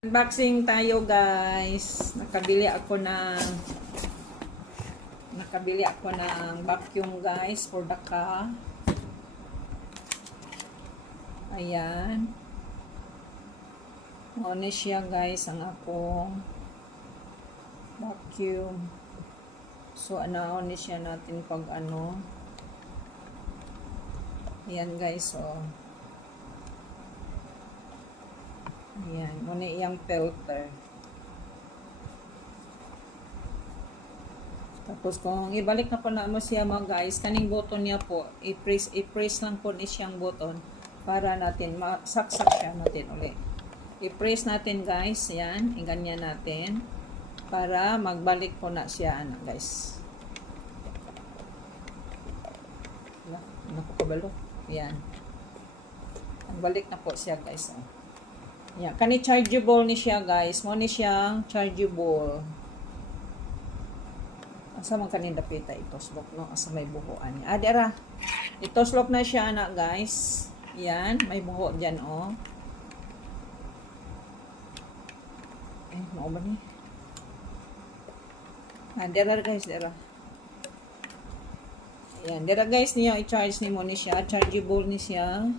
Unboxing tayo guys. Nakabili ako ng vacuum guys for the car. Ayan. Ano siya guys ang akong vacuum. So ano siya natin pag ano. Ayan guys, oh. Ayan, muna iyang filter. Tapos kung ibalik na po na mo siya mga guys, kaning button niya po, i-press lang po ni siyang button para natin masaksak siya natin ulit. I-press natin guys, yan, ganyan natin para magbalik po na siya ana guys. Nakakabalo. Yan. Magbalik na po siya guys. Oh. Yeah, kani chargeable ni siya guys. Mo ni siyang chargeable. Asa man kanin dapita itoslok no asa may buhuan. Dira. Itoslok na siya ana guys. Yan, may buho diyan oh. Mao ba ni? Dira guys, dira. Yan, dira guys niya i-charge ni mo ni siya, chargeable ni siya.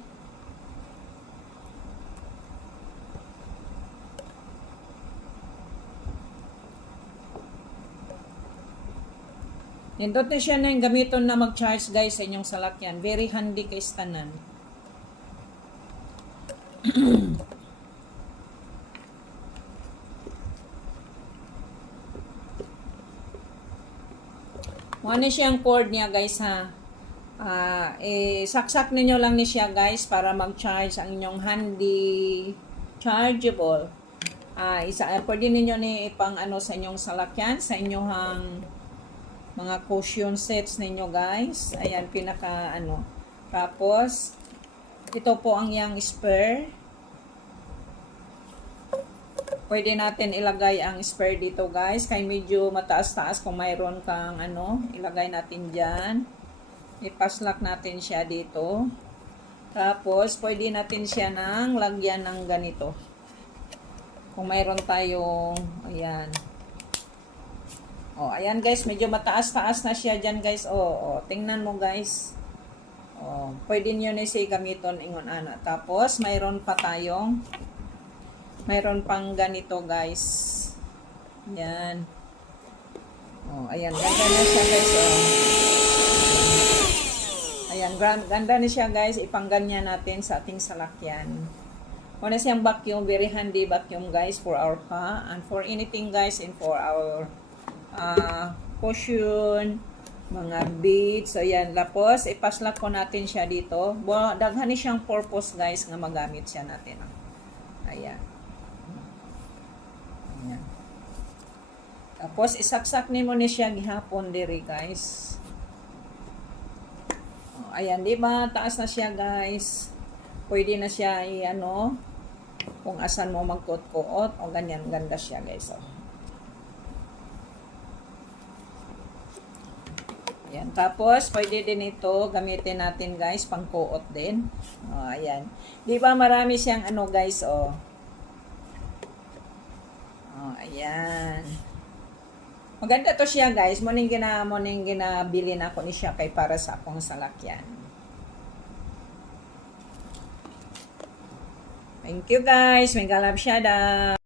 Nindot na siya na yung gamiton na mag-charge guys sa inyong salakyan. Very handy kay tanan. Ano siyang cord niya guys ha. Saksak ninyo lang ni siya guys para mag-charge ang inyong handy chargeable. Pwede ninyo ni ipang ano sa inyong salakyan, sa inyong mga cushion sets ninyo guys. Ayan, pinaka ano. Tapos, ito po ang yang spare. Pwede natin ilagay ang spare dito guys. Kaya medyo mataas-taas kung mayroon kang ano. Ilagay natin dyan. Ipaslak natin siya dito. Tapos, pwede natin siya nang lagyan ng ganito. Kung mayroon tayong, ayan. Oh, ayan guys, medyo mataas-taas na siya dyan guys. Tingnan mo guys. Pwede niyo na siya gamiton ingon ana. Tapos, mayroon pang ganito guys. Yan. Ayan, ganda na siya guys. Ayan, ganda na siya guys. Ipangganyan natin sa ating salakyan. Una siyang vacuum, very handy vacuum guys for our car and for anything guys and for our cushion, mga beads. So yan, lapos ipaslak ko natin siya dito. Daghan ni siyang purpose guys nga magamit siya natin. Ayan. Ayan. Tapos isaksak nimo ni siya gihapon diri guys. Ayan, di ba? Taas na siya guys. Pwede na siya i-ano kung asan mo magkuot-kuot o ganyan, ganda siya guys. Ayan. Tapos, pwede din ito gamitin natin guys, pangkuot din. Ayan. Di ba marami siyang ano guys, ayan. Maganda to siya guys. Muning ginabili na ako ni siya kay para sa akong salakyan. Thank you guys. May galab siya da.